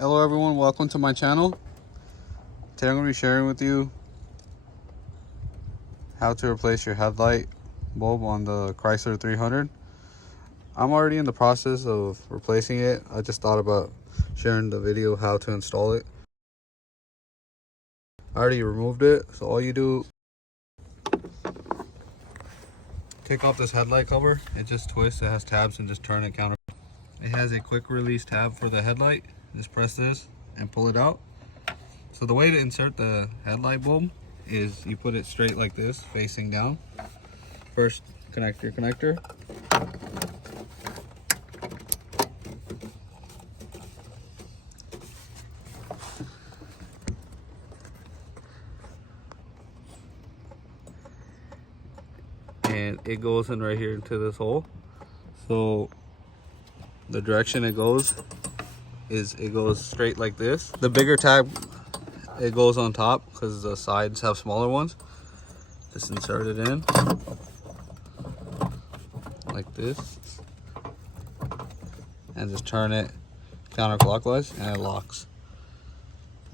Hello everyone, welcome to my channel. Today I'm going to be sharing with you how to replace your headlight bulb on the Chrysler 300. I'm already in the process of replacing it. I just thought about sharing the video how to install it. I already removed it, so all you do, take off this headlight cover. It just twists, it has tabs, and just turn it counter. It has a quick release tab for the headlight. Just press this and pull it out. So the way to insert the headlight bulb is you put it straight like this, facing down. First, connect your connector. And it goes in right here into this hole. So the direction it goes is it goes straight like this. The bigger tab, it goes on top because the sides have smaller ones. Just insert it in like this and just turn it counterclockwise and it locks.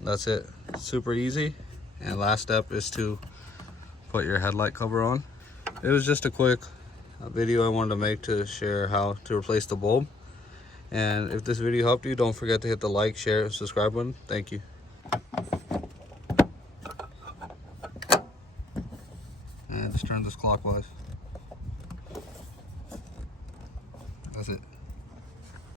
That's it. Super easy. And last step is to put your headlight cover on. It was just a quick video I wanted to make to share how to replace the bulb. And if this video helped you, don't forget to hit the like, share, and subscribe button. Thank you. And just turn this clockwise. That's it.